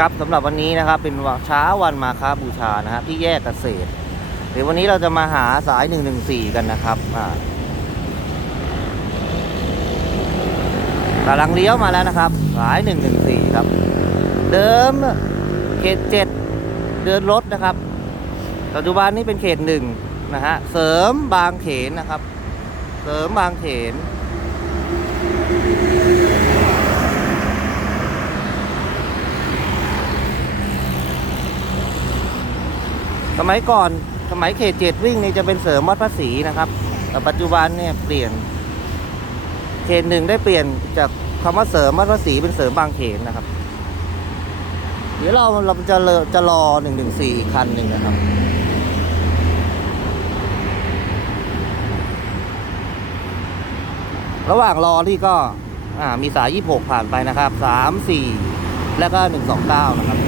ครับสำหรับวันนี้นะครับเป็นวันเช้าวันมาค้าบูชานะครับที่แยกเกษตรเดี๋ยววันนี้เราจะมาหาสาย 114 กันนะครับอ่ากำลังเลี้ยวมาแล้วนะครับ สาย 114 ครับ เดิมเขต 7 เดินรถนะครับ ปัจจุบันนี้เป็นเขตหนึ่งนะฮะ เสริมบางเขนนะครับ เสริมบางเขน สมัยก่อนสมัยเขตเจ็ดวิ่งนี่จะเป็นเสริมวัดพระศรีนะครับ แต่ปัจจุบันเนี่ยเปลี่ยน เขตหนึ่งได้เปลี่ยนจากคำว่าเสริมวัดพระศรีเป็นเสริมบางเขนนะครับ เดี๋ยวเราเราจะเจะรอหนึ่งหนึ่งสี่คันหนึ่งนะครับระหว่างรอที่ก็อ่ามีสาย 26 ผ่านไปนะครับ 3 4 แล้วก็ 129 นะครับ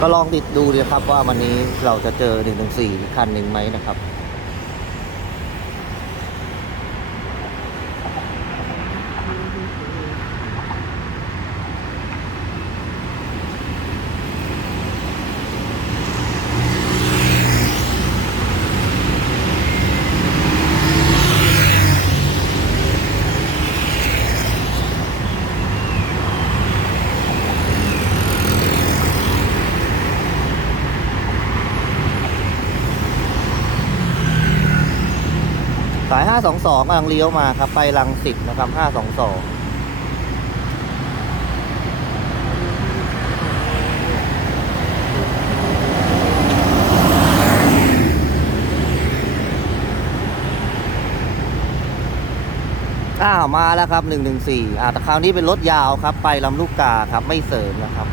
ก็ลองติดดูดีครับว่าวันนี้เราจะเจอ1นึคันหนึ่งไหมนะครับ สาย 522กำลังเลี้ยวมาครับ ไปลังสิตนะครับ 522อ้าวมาแล้วครับ 114อ่าแต่คราวนี้เป็นรถยาวครับ ไปลำลูกกาครับ ไม่เสริมนะครับ